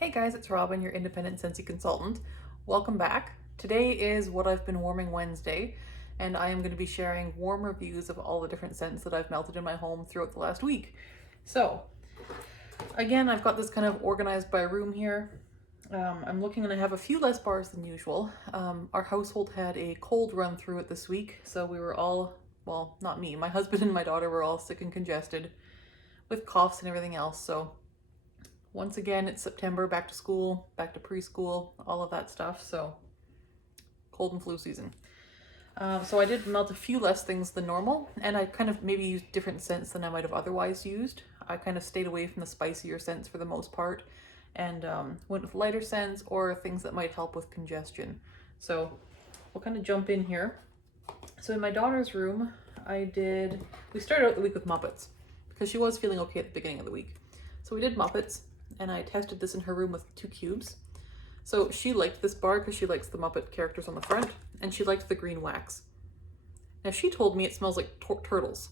Hey guys, it's Robyn, your independent Scentsy consultant. Welcome back. Today is What I've Been Warming Wednesday, and I am going to be sharing warm reviews of all the different scents that I've melted in my home throughout the last week. So, again, I've got this kind of organized by room here. I'm looking and I have a few less bars than usual. Our household had a cold run through it this week, so we were all, well, not me, my husband and my daughter were all sick and congested with coughs and everything else, so once again, it's September, back to school, back to preschool, all of that stuff, so cold and flu season. So I did melt a few less things than normal, and I kind of maybe used different scents than I might have otherwise used. I kind of stayed away from the spicier scents for the most part, and went with lighter scents or things that might help with congestion. So we'll kind of jump in here. So in my daughter's room, we started out the week with MUPPETS, because she was feeling okay at the beginning of the week. So we did MUPPETS, and I tested this in her room with 2 cubes. So she liked this bar because she likes the Muppet characters on the front, and she liked the green wax. Now she told me it smells like turtles.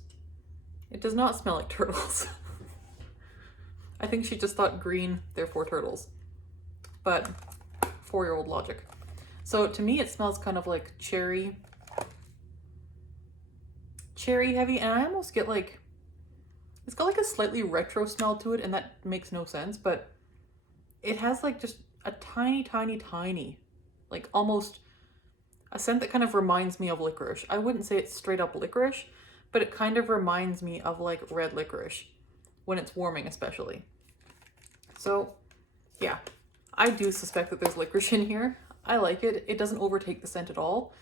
It does not smell like turtles. I think she just thought green, therefore turtles. But 4-year-old logic. So to me it smells kind of like cherry heavy, and I almost get like, it's got like a slightly retro smell to it, and that makes no sense, but it has like just a tiny, like almost a scent that kind of reminds me of licorice. I wouldn't say it's straight up licorice, but it kind of reminds me of like red licorice when it's warming especially. So yeah, I do suspect that there's licorice in here. I like it. It doesn't overtake the scent at all.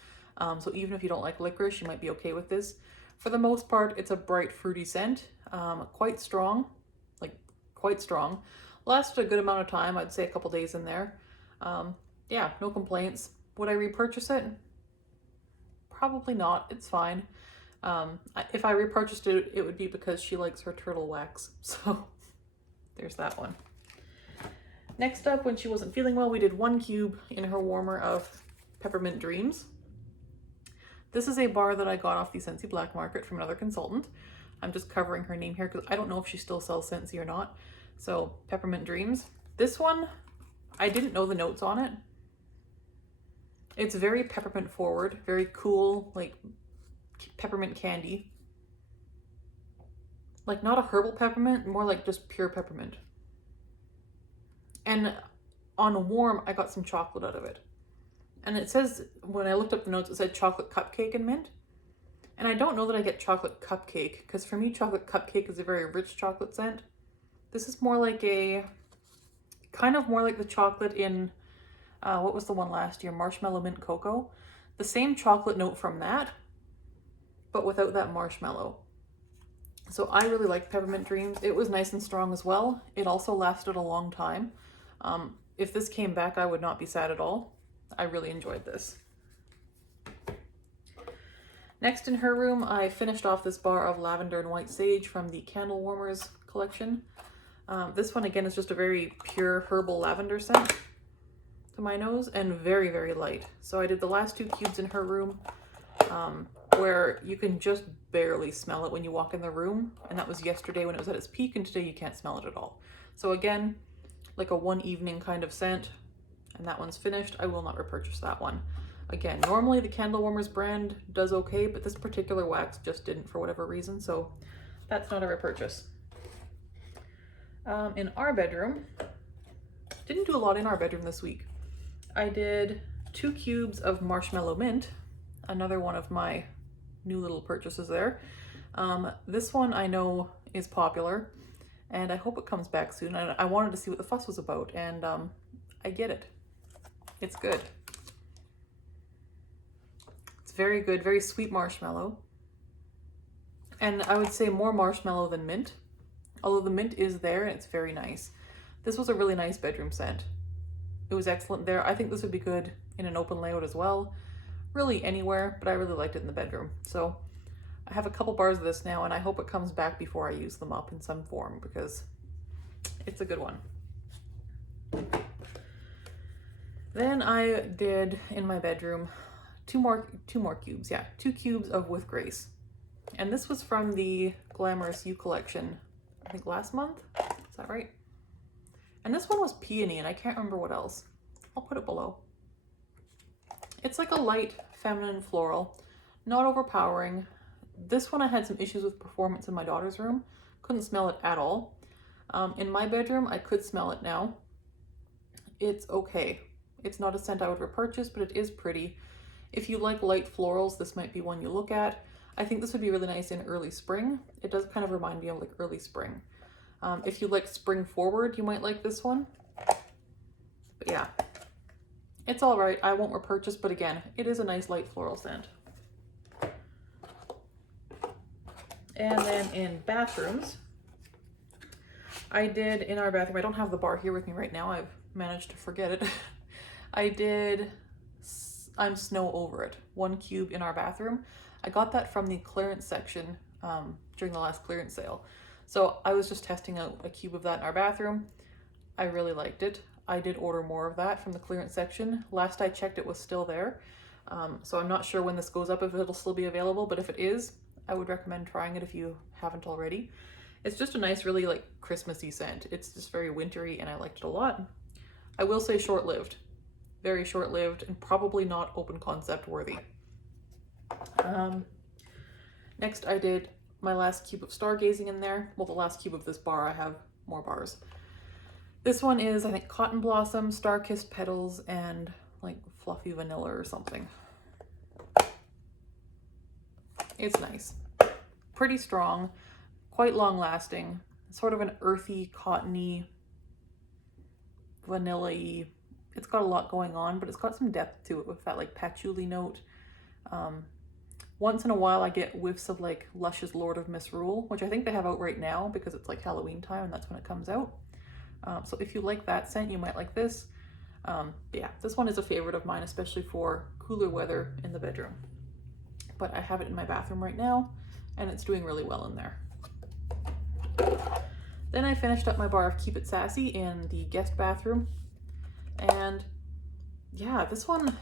So even if you don't like licorice, you might be okay with this. For the most part, it's a bright fruity scent, quite strong, quite strong. Lasted a good amount of time, I'd say a couple days in there. Yeah, no complaints. Would I repurchase it? Probably not, it's fine. If I repurchased it, it would be because she likes her turtle wax. So there's that one. Next up, when she wasn't feeling well, we did 1 cube in her warmer of Peppermint Dreams. This is a bar that I got off the Scentsy Black Market from another consultant. I'm just covering her name here because I don't know if she still sells Scentsy or not. So, Peppermint Dreams. This one, I didn't know the notes on it. It's very peppermint forward, very cool, like peppermint candy. Like not a herbal peppermint, more like just pure peppermint. And on warm, I got some chocolate out of it. And it says, when I looked up the notes, it said chocolate cupcake and mint. And I don't know that I get chocolate cupcake, because for me, chocolate cupcake is a very rich chocolate scent. This is more like kind of more like the chocolate in, what was the one last year? Marshmallow Mint Cocoa. The same chocolate note from that, but without that marshmallow. So I really liked Peppermint Dreams. It was nice and strong as well. It also lasted a long time. If this came back, I would not be sad at all. I really enjoyed this. Next in her room, I finished off this bar of Lavender and White Sage from the Candle Warmers collection. This one again is just a very pure herbal lavender scent to my nose, and very light. So I did the last 2 cubes in her room, where you can just barely smell it when you walk in the room, and that was yesterday when it was at its peak, and today you can't smell it at all. So again, like a one evening kind of scent, and that one's finished. I will not repurchase that one. Again, normally the Candle Warmers brand does okay, but this particular wax just didn't for whatever reason, so that's not a repurchase. In our bedroom, didn't do a lot in our bedroom this week. I did 2 cubes of Marshmallow Mint, another one of my new little purchases there. This one I know is popular, and I hope it comes back soon. I wanted to see what the fuss was about, and I get it. It's good. It's very good, very sweet marshmallow. And I would say more marshmallow than mint, although the mint is there and it's very nice. This was a really nice bedroom scent. It was excellent there. I think this would be good in an open layout as well. Really anywhere, but I really liked it in the bedroom. So I have a couple bars of this now, and I hope it comes back before I use them up in some form, because it's a good one. Then I did in my bedroom two more cubes, yeah, 2 cubes of With Grace. And this was from the Glamorous You collection, I think last month, is that right? And this one was peony, and I can't remember what else. I'll put it below. It's like a light feminine floral, not overpowering. This one I had some issues with performance in my daughter's room. Couldn't smell it at all. In my bedroom, I could smell it now. It's okay. It's not a scent I would repurchase, but it is pretty. If you like light florals, this might be one you look at. I think this would be really nice in early spring. It does kind of remind me of like early spring. If you like spring forward, you might like this one. But yeah, it's all right. I won't repurchase, but again, it is a nice light floral scent. And then in bathrooms, I did in our bathroom, I don't have the bar here with me right now. I've managed to forget it. I did I'm Snow Over It, 1 cube in our bathroom. I got that from the clearance section during the last clearance sale. So I was just testing out a cube of that in our bathroom. I really liked it. I did order more of that from the clearance section. Last I checked, it was still there. So I'm not sure when this goes up if it'll still be available, but if it is, I would recommend trying it if you haven't already. It's just a nice, really like Christmassy scent. It's just very wintry and I liked it a lot. I will say short-lived, very short-lived, and probably not open concept worthy. Next I did my last cube of stargazing in there. Well, the last cube of this bar, I have more bars. This one is, I think, Cotton Blossom, Star-Kissed Petals, and like Fluffy Vanilla or something. It's nice. Pretty strong, quite long lasting, sort of an earthy, cottony, vanilla-y. It's got a lot going on, but it's got some depth to it with that like patchouli note. Once in a while I get whiffs of like Lush's Lord of Misrule, which I think they have out right now because it's like Halloween time and that's when it comes out. So if you like that scent, you might like this. Yeah, this one is a favorite of mine, especially for cooler weather in the bedroom. But I have it in my bathroom right now and it's doing really well in there. Then I finished up my bar of Keep It Sassy in the guest bathroom. And yeah, this one,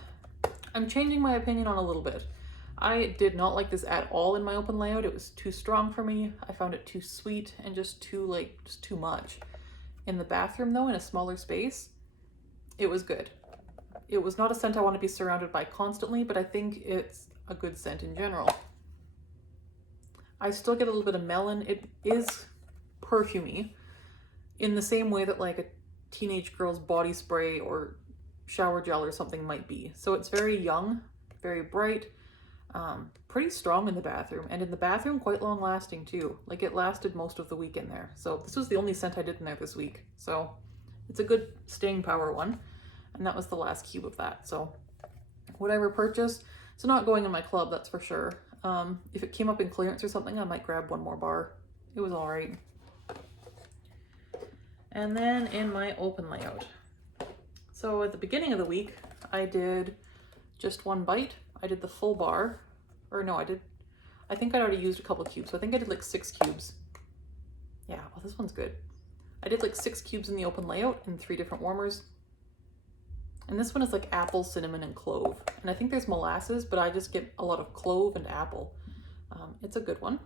I'm changing my opinion on a little bit. I did not like this at all in my open layout. It was too strong for me. I found it too sweet and just too much. In the bathroom though, in a smaller space, it was good. It was not a scent I want to be surrounded by constantly, but I think it's a good scent in general. I still get a little bit of melon. It is perfumey in the same way that like a teenage girl's body spray or shower gel or something might be. So it's very young, very bright, pretty strong in the bathroom, and in the bathroom quite long lasting too. Like it lasted most of the week in there. So this was the only scent I did in there this week. So it's a good staying power one. And that was the last cube of that. So would I repurchase? It's not going in my club, that's for sure. If it came up in clearance or something, I might grab one more bar. It was all right. And then in my open layout. So at the beginning of the week, I did just 1 bite. I did the full bar, or no, I think I'd already used a couple cubes. So I think I did like 6 cubes. Yeah, well, this one's good. I did like 6 cubes in the open layout in 3 different warmers. And this one is like apple, cinnamon, and clove. And I think there's molasses, but I just get a lot of clove and apple. It's a good one.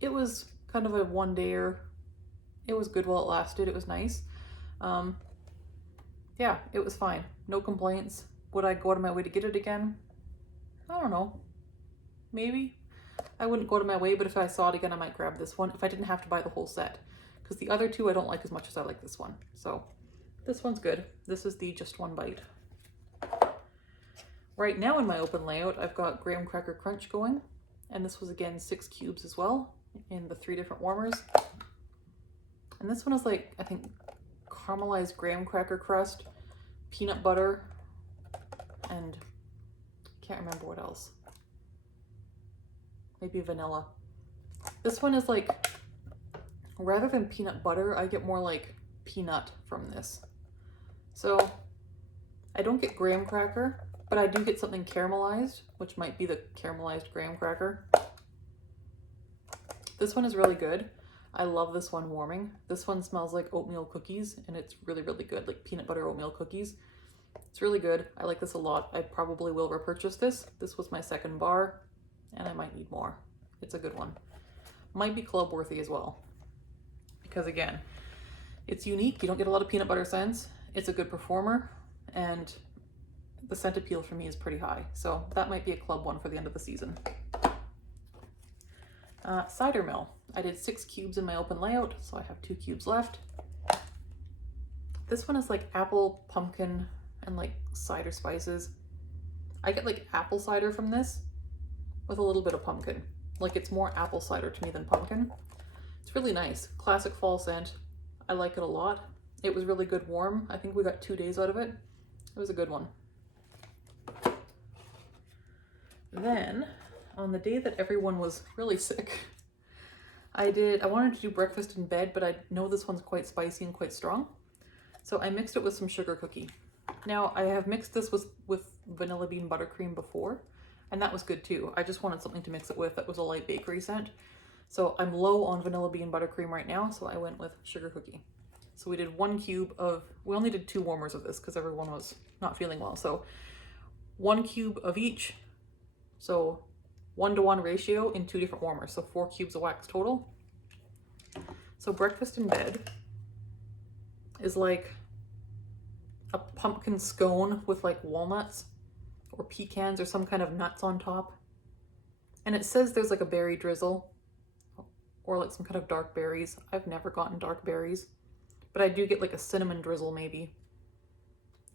It was kind of a one-dayer. It was good while it lasted. It was nice. Yeah, it was fine. No complaints. Would I go out of my way to get it again? I don't know. Maybe. I wouldn't go out of my way, but if I saw it again, I might grab this one if I didn't have to buy the whole set. Because the other 2 I don't like as much as I like this one. So this one's good. This is the just 1 bite. Right now in my open layout, I've got Graham Cracker Crunch going. And this was again 6 cubes as well in the 3 different warmers. And this one is like, I think, caramelized graham cracker crust, peanut butter, and can't remember what else. Maybe vanilla. This one is like, rather than peanut butter, I get more like peanut from this. So I don't get graham cracker, but I do get something caramelized, which might be the caramelized graham cracker. This one is really good. I love this one warming. This one smells like oatmeal cookies and it's really, really good, like peanut butter oatmeal cookies. It's really good. I like this a lot. I probably will repurchase this. This was my 2nd bar and I might need more. It's a good one. Might be club worthy as well. Because again, It's unique. You don't get a lot of peanut butter scents. It's a good performer, and the scent appeal for me is pretty high. So that might be a club one for the end of the season. Cider mill. I did 6 cubes in my open layout, so I have 2 cubes left. This one is like apple, pumpkin, and like cider spices. I get like apple cider from this with a little bit of pumpkin. Like it's more apple cider to me than pumpkin. It's really nice. Classic fall scent. I like it a lot. It was really good warm. I think we got 2 days out of it. It was a good one. Then, on the day that everyone was really sick, I wanted to do breakfast in bed, but I know this one's quite spicy and quite strong. So I mixed it with some sugar cookie. Now, I have mixed this with vanilla bean buttercream before, and that was good too. I just wanted something to mix it with that was a light bakery scent. So I'm low on vanilla bean buttercream right now, so I went with sugar cookie. So we did 1 cube of, we only did 2 warmers of this because everyone was not feeling well. So 1 cube of each. So 1-to-1 ratio in 2 different warmers. So 4 cubes of wax total. So breakfast in bed is like a pumpkin scone with like walnuts or pecans or some kind of nuts on top. And it says there's like a berry drizzle or like some kind of dark berries. I've never gotten dark berries, but I do get like a cinnamon drizzle maybe.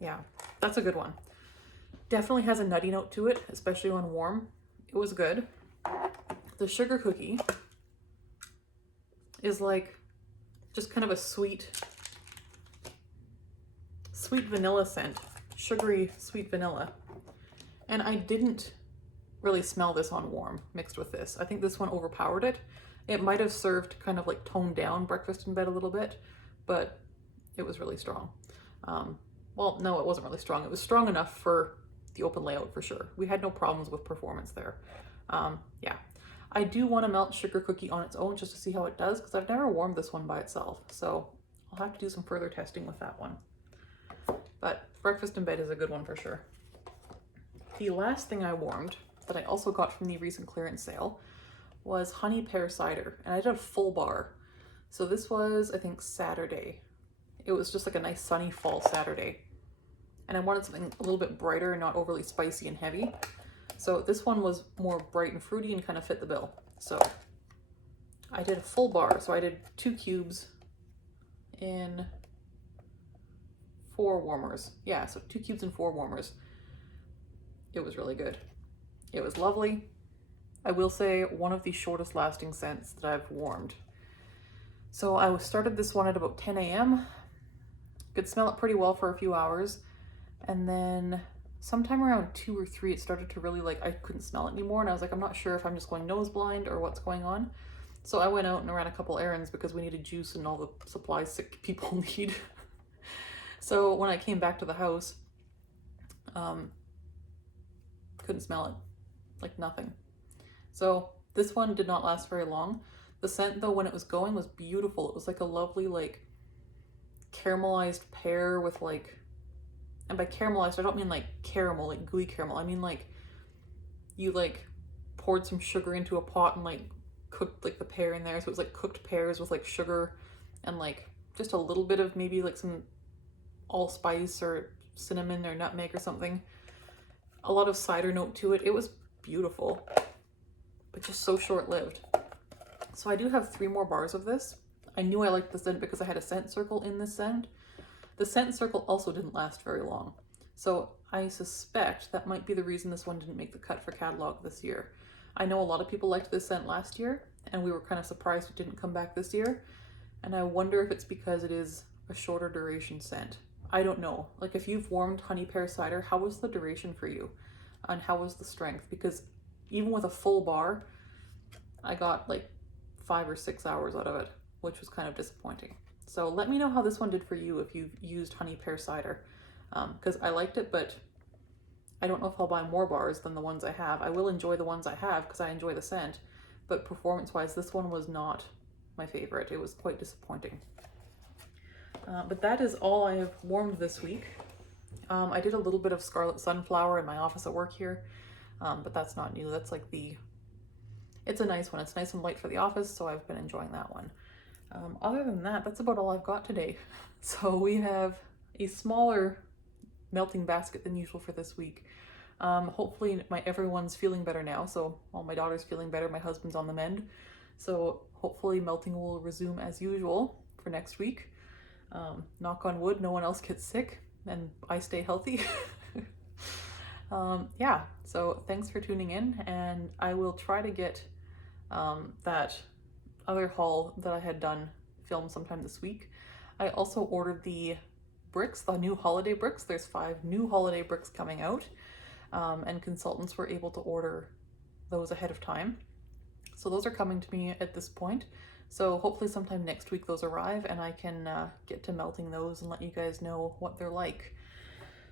Yeah, that's a good one. Definitely has a nutty note to it, especially when warm. It was good. The sugar cookie is like just kind of a sweet vanilla scent, sugary sweet vanilla. And I didn't really smell this on warm mixed with this. I think this one overpowered it. It might have served kind of like toned down breakfast in bed a little bit, but it was really strong. Well, no, it wasn't really strong. It was strong enough for the open layout for sure. We had no problems with performance there. Yeah, I do want to melt sugar cookie on its own just to see how it does, because I've never warmed this one by itself. So I'll have to do some further testing with that one. But breakfast in bed is a good one for sure. The last thing I warmed that I also got from the recent clearance sale was honey pear cider, and I did a full bar. So this was, I think, Saturday. It was just like a nice sunny fall Saturday. And I wanted something a little bit brighter and not overly spicy and heavy. So this one was more bright and fruity and kind of fit the bill. So I did a full bar. So I did 2 cubes in 4 warmers. Yeah, so 2 cubes and 4 warmers. It was really good. It was lovely. I will say one of the shortest lasting scents that I've warmed. So I started this one at about 10 a.m. Could smell it pretty well for a few hours. And then sometime around 2 or 3, it started to really like, I couldn't smell it anymore. And I was like, I'm not sure if I'm just going nose blind or what's going on. So I went out and ran a couple errands because we needed juice and all the supplies sick people need. So when I came back to the house, couldn't smell it, like nothing. So this one did not last very long. The scent though, when it was going, was beautiful. It was like a lovely, like caramelized pear with like, and by caramelized, I don't mean like caramel, like gooey caramel. I mean like you like poured some sugar into a pot and like cooked like the pear in there. So it was like cooked pears with like sugar and like just a little bit of maybe like some allspice or cinnamon or nutmeg or something. A lot of cider note to it. It was beautiful, but just so short-lived. So I do have 3 more bars of this. I knew I liked the scent because I had a scent circle in this scent. The scent circle also didn't last very long. So I suspect that might be the reason this one didn't make the cut for catalog this year. I know a lot of people liked this scent last year, and we were kind of surprised it didn't come back this year. And I wonder if it's because it is a shorter duration scent. I don't know. Like if you've warmed honey pear cider, how was the duration for you? And how was the strength? Because even with a full bar, I got like 5 or 6 hours out of it, which was kind of disappointing. So let me know how this one did for you if you've used honey pear cider, because I liked it, but I don't know if I'll buy more bars than the ones I have. I will enjoy the ones I have because I enjoy the scent, but performance-wise, this one was not my favorite. It was quite disappointing. But that is all I have warmed this week. I did a little bit of Scarlet Sunflower in my office at work here, but that's not new. That's like it's a nice one. It's nice and light for the office, so I've been enjoying that one. Other than that, that's about all I've got today. So we have a smaller melting basket than usual for this week. Hopefully everyone's feeling better now. So all my daughter's feeling better, my husband's on the mend. So hopefully melting will resume as usual for next week. Knock on wood, no one else gets sick and I stay healthy. Yeah, so thanks for tuning in, and I will try to get that other haul that I had done filmed sometime this week. I also ordered the bricks, the new holiday bricks. There's 5 new holiday bricks coming out, and consultants were able to order those ahead of time. So those are coming to me at this point. So hopefully sometime next week those arrive and I can get to melting those and let you guys know what they're like.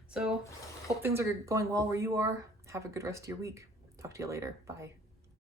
So hope things are going well where you are. Have a good rest of your week. Talk to you later. Bye.